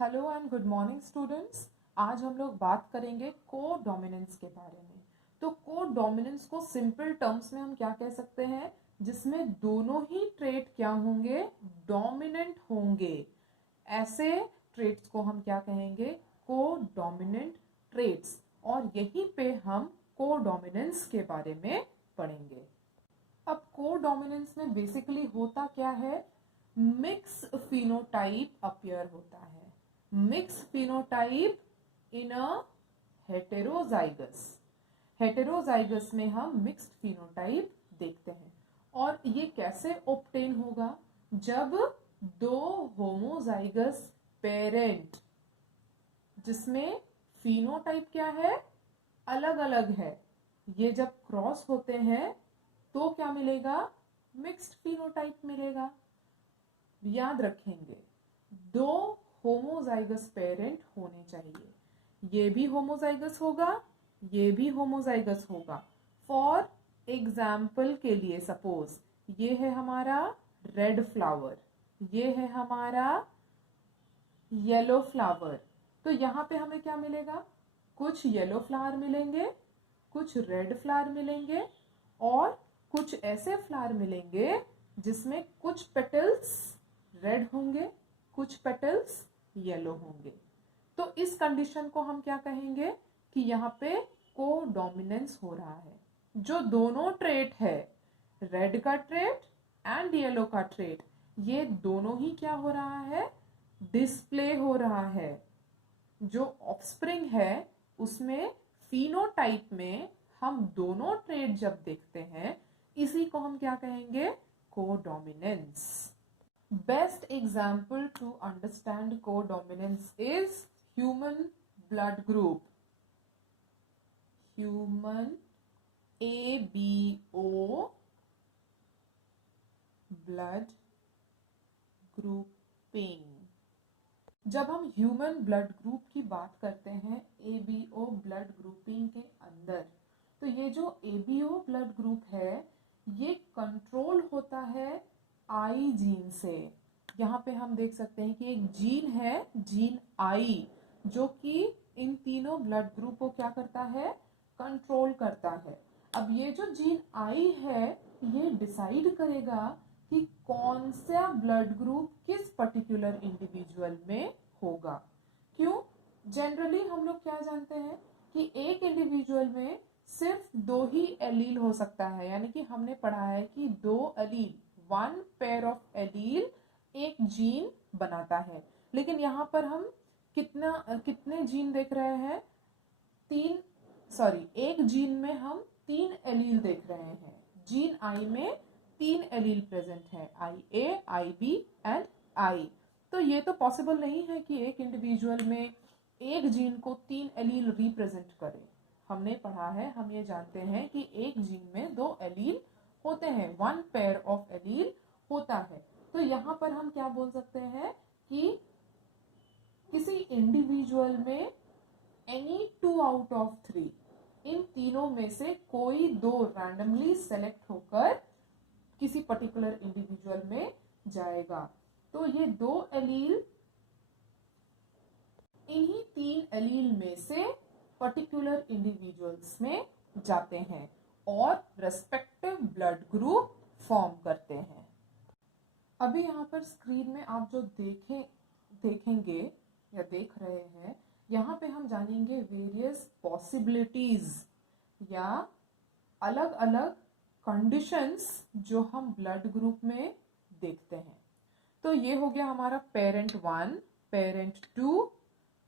Hello and good morning students. आज हम लोग बात करेंगे को डोमिनेंस के बारे में। तो को डोमिनेंस को सिंपल टर्म्स में हम क्या कह सकते हैं, जिसमें दोनों ही ट्रेट क्या होंगे, डोमिनेंट होंगे। ऐसे ट्रेट्स को हम क्या कहेंगे, को डोमिनेंट ट्रेट्स। और यहीं पे हम को डोमिनेंस के बारे में पढ़ेंगे। अब को डोमिनेंस में बेसिकली होता क्या है, मिक्स फिनोटाइप अपीयर होता है। मिक्स फिनोटाइप इन अ हेटेरोजाइगस। हेटेरोजाइगस में हम मिक्स्ड फिनोटाइप देखते हैं। और ये कैसे ऑब्टेन होगा, जब दो होमोजाइगस पेरेंट जिसमें फिनोटाइप क्या है, अलग अलग है, ये जब क्रॉस होते हैं तो क्या मिलेगा, मिक्स्ड फिनोटाइप मिलेगा। याद रखेंगे, दो होमोजाइगस पेरेंट होने चाहिए। ये भी होमोजाइगस होगा, ये भी होमोजाइगस होगा। फॉर एग्जाम्पल के लिए सपोज ये है हमारा रेड फ्लावर, ये है हमारा येलो फ्लावर। तो यहाँ पे हमें क्या मिलेगा, कुछ येलो फ्लावर मिलेंगे, कुछ रेड फ्लावर मिलेंगे, और कुछ ऐसे फ्लावर मिलेंगे जिसमें कुछ पेटल्स रेड होंगे, कुछ पेटल्स येलो होंगे। तो इस कंडीशन को हम क्या कहेंगे कि यहाँ पे को डोमिनेंस हो रहा है। जो दोनों ट्रेट है, रेड का ट्रेट एंड येलो का ट्रेट, ये दोनों ही क्या हो रहा है, डिस्प्ले हो रहा है। जो ऑफस्प्रिंग है उसमें फिनोटाइप में हम दोनों ट्रेट जब देखते हैं, इसी को हम क्या कहेंगे, codominance. Best example to understand codominance is human blood group. Human ABO blood grouping. जब हम ह्यूमन ब्लड ग्रुप की बात करते हैं ABO ब्लड ग्रुपिंग के अंदर, तो ये जो ABO ब्लड ग्रुप है ये कंट्रोल होता है आई जीन से। यहाँ पे हम देख सकते हैं कि एक जीन है, जीन आई, जो कि इन तीनों ब्लड ग्रुप को क्या करता है, कंट्रोल करता है। अब ये जो जीन आई है ये डिसाइड करेगा कि कौन सा ब्लड ग्रुप किस पर्टिकुलर इंडिविजुअल में होगा। क्यों, जनरली हम लोग क्या जानते हैं कि एक इंडिविजुअल में सिर्फ दो ही एलील हो सकता है, यानी कि हमने पढ़ा है कि दो allele, one pair of allele एक जीन बनाता है। लेकिन यहाँ पर हम कितने जीन देख रहे हैं, एक जीन में हम 3 एलील देख रहे हैं। जीन आई में 3 एलील प्रेजेंट है, IA, IB एंड I। तो ये तो पॉसिबल नहीं है कि एक इंडिविजुअल में एक जीन को 3 एलील रिप्रेजेंट करे। हमने पढ़ा है, हम ये जानते हैं कि एक जीन में 2 एलील होते हैं, वन पेयर ऑफ एलील होता है। तो यहाँ पर हम क्या बोल सकते हैं कि किसी इंडिविजुअल में एनी 2 आउट ऑफ 3, इन तीनों में से कोई दो रैंडमली सेलेक्ट होकर किसी पर्टिकुलर इंडिविजुअल में जाएगा। तो ये 2 एलील इन्हीं 3 एलील में से पर्टिकुलर इंडिविजुअल्स में जाते हैं और रेस्पेक्टिव ब्लड ग्रुप फॉर्म करते हैं। अभी यहाँ पर स्क्रीन में आप जो देखेंगे या देख रहे हैं, यहाँ पे हम जानेंगे वेरियस पॉसिबिलिटीज या अलग अलग कंडीशंस जो हम ब्लड ग्रुप में देखते हैं। तो ये हो गया हमारा पेरेंट 1, पेरेंट 2,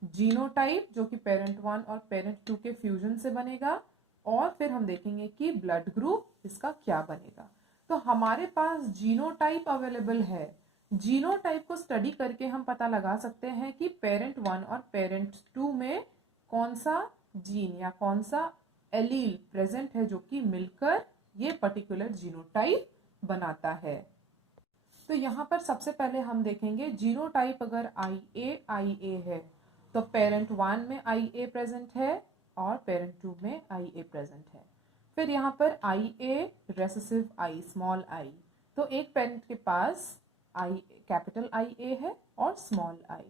जीनोटाइप जो कि पेरेंट 1 और पेरेंट 2 के फ्यूजन से बनेगा, और फिर हम देखेंगे कि ब्लड ग्रुप इसका क्या बनेगा। तो हमारे पास जीनोटाइप अवेलेबल है। जीनोटाइप को स्टडी करके हम पता लगा सकते हैं कि पेरेंट 1 और पेरेंट 2 में कौन सा जीन या कौन सा एलील प्रेजेंट है जो कि मिलकर ये पर्टिकुलर जीनोटाइप बनाता है। तो यहाँ पर सबसे पहले हम देखेंगे जीनोटाइप अगर IA है तो पेरेंट 1 में IA प्रेजेंट है और पेरेंट 2 में IA प्रेजेंट है। फिर यहाँ पर IA recessive I, small I, तो एक पेरेंट के पास कैपिटल IA है और स्मॉल I।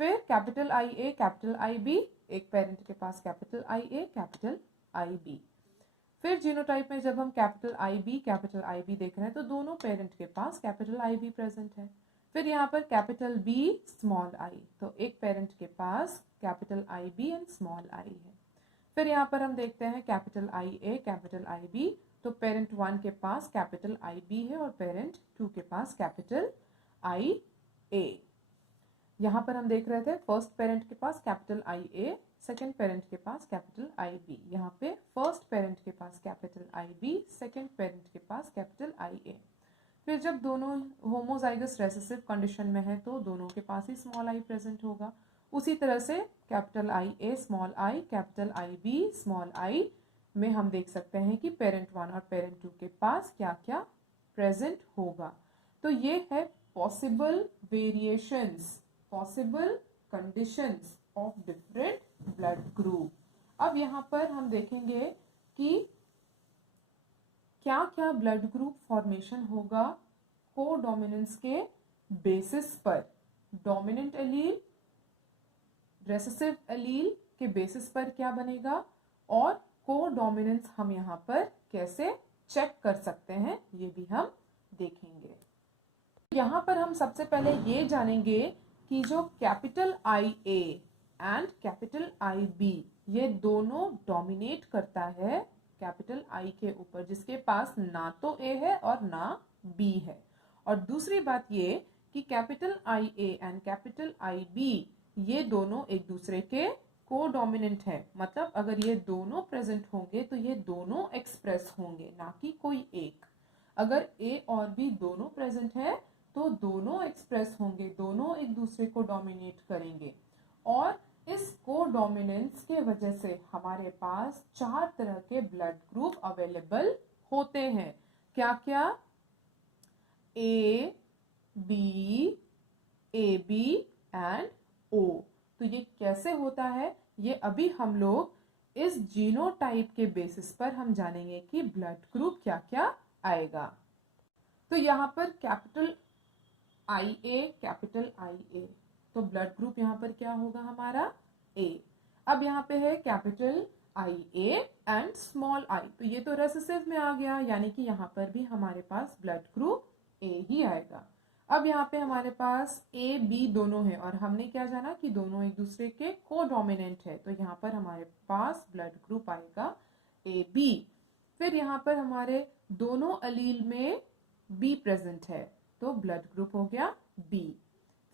फिर capital I A capital I B, एक पेरेंट के पास capital I A capital I B. फिर जीनोटाइप में जब हम कैपिटल आई बी देख रहे हैं तो दोनों पेरेंट के पास कैपिटल आई बी प्रेजेंट है। फिर यहाँ पर कैपिटल बी स्मॉल आई, तो एक पेरेंट के पास capital I B and small I है। फिर यहाँ पर हम देखते हैं capital I A capital I B, तो पेरेंट 1 के पास कैपिटल आई बी है और पेरेंट 2 के पास कैपिटल आई ए। यहाँ पर हम देख रहे थे फर्स्ट पेरेंट के पास capital I A, second parent के पास कैपिटल आई बी। यहाँ पे फर्स्ट पेरेंट के पास capital I B, second parent के पास कैपिटल आई ए। फिर जब दोनों होमोजाइगस रेसेसिव कंडीशन में है तो दोनों के पास ही स्मॉल आई प्रेजेंट होगा। उसी तरह से capital I A small I capital I B small I में हम देख सकते हैं कि पेरेंट 1 और पेरेंट 2 के पास क्या क्या प्रेजेंट होगा। तो ये है possible variations, possible conditions of different blood group. अब यहाँ पर हम देखेंगे कि क्या क्या ब्लड ग्रुप फॉर्मेशन होगा कोडोमिनेंस के बेसिस पर। डोमिनेंट एलील रेसेसिव एलील के बेसिस पर क्या बनेगा और कोडोमिनेंस हम यहाँ पर कैसे चेक कर सकते हैं ये भी हम देखेंगे। यहाँ पर हम सबसे पहले ये जानेंगे कि जो capital I A and capital I B ये दोनों डोमिनेट करता है कैपिटल आई के ऊपर, जिसके पास ना तो ए है और ना बी है। और दूसरी बात ये कि capital I A and capital I B ये दोनों एक दूसरे के कोडोमिनेंट है, मतलब अगर ये दोनों प्रेजेंट होंगे तो ये दोनों एक्सप्रेस होंगे, ना कि कोई एक। अगर ए और बी दोनों प्रेजेंट है तो दोनों एक्सप्रेस होंगे, दोनों एक दूसरे को डोमिनेट करेंगे। और इस कोडोमिनेंस के वजह से हमारे पास 4 तरह के ब्लड ग्रुप अवेलेबल होते हैं। क्या क्या? ए बी एंड ओ। तो ये कैसे होता है ये अभी हम लोग इस जीनोटाइप के बेसिस पर हम जानेंगे कि ब्लड ग्रुप क्या क्या आएगा। तो यहाँ पर capital I A capital I ए, तो ब्लड ग्रुप यहाँ पर क्या होगा हमारा ए। अब यहाँ पे है capital I A and small आई, तो ये तो रेसेसिव में आ गया, यानी कि यहाँ पर भी हमारे पास ब्लड ग्रुप ए ही आएगा। अब यहाँ पे हमारे पास ए बी दोनों है और हमने क्या जाना कि दोनों एक दूसरे के कोडोमिनेंट है, तो यहाँ पर हमारे पास ब्लड ग्रुप आएगा ए बी। फिर यहाँ पर हमारे दोनों अलील में बी प्रेजेंट है तो ब्लड ग्रुप हो गया बी।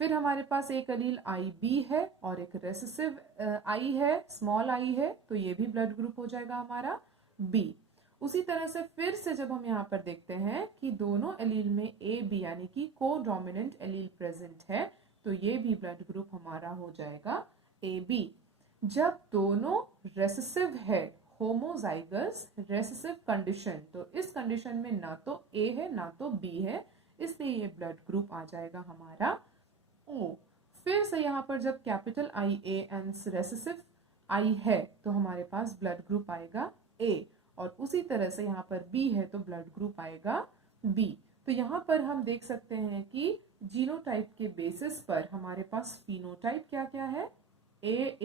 फिर हमारे पास एक अलील आई बी है और एक रेसेसिव आई है, स्मॉल आई है, तो ये भी ब्लड ग्रुप हो जाएगा हमारा बी। उसी तरह से फिर से जब हम यहाँ पर देखते हैं कि दोनों एलील में ए बी यानी कि कोडोमिनेंट एलील प्रेजेंट है तो ये भी ब्लड ग्रुप हमारा हो जाएगा ए बी। जब दोनों रेसेसिव है, होमोजाइगस रेसेसिव कंडीशन, तो इस कंडीशन में ना तो ए है ना तो बी है, इसलिए ये ब्लड ग्रुप आ जाएगा हमारा ओ। फिर से यहाँ पर जब capital I A and recessive I है तो हमारे पास ब्लड ग्रुप आएगा ए, और उसी तरह से यहाँ पर बी है तो ब्लड ग्रुप आएगा बी। तो यहाँ पर हम देख सकते हैं कि जीनोटाइप के बेसिस पर हमारे पास फिनोटाइप क्या क्या है, A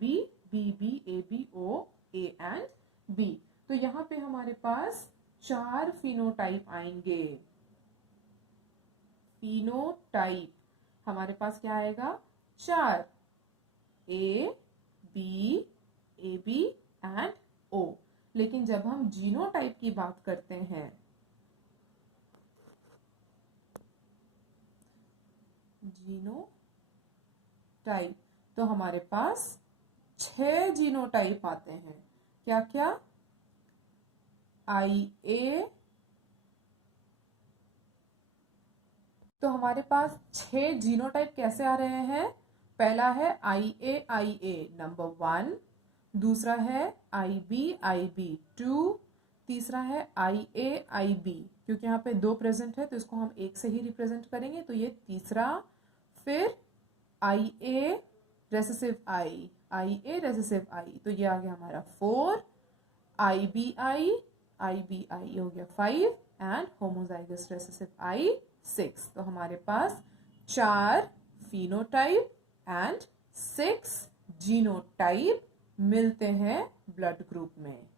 B A B O A and B. तो यहाँ पे हमारे पास 4 फिनोटाइप आएंगे। फिनोटाइप हमारे पास क्या आएगा 4, ए बी एंड ओ। लेकिन जब हम जीनोटाइप की बात करते हैं, जीनोटाइप, तो हमारे पास 6 जीनोटाइप आते हैं। क्या क्या? आई ए, तो हमारे पास 6 जीनोटाइप कैसे आ रहे हैं? पहला है आई ए नंबर 1, दूसरा है आई बी 2, तीसरा है आई ए बी, क्योंकि यहाँ पे 2 प्रेजेंट है तो इसको हम एक से ही रिप्रेजेंट करेंगे, तो ये तीसरा। फिर आई ए रेसेसिव आई तो ये आ गया हमारा 4, आई बी आई हो गया 5 एंड होमोजाइगस रेसेसिव आई 6। तो हमारे पास 4 फिनोटाइप एंड 6 जीनोटाइप मिलते हैं ब्लड ग्रुप में।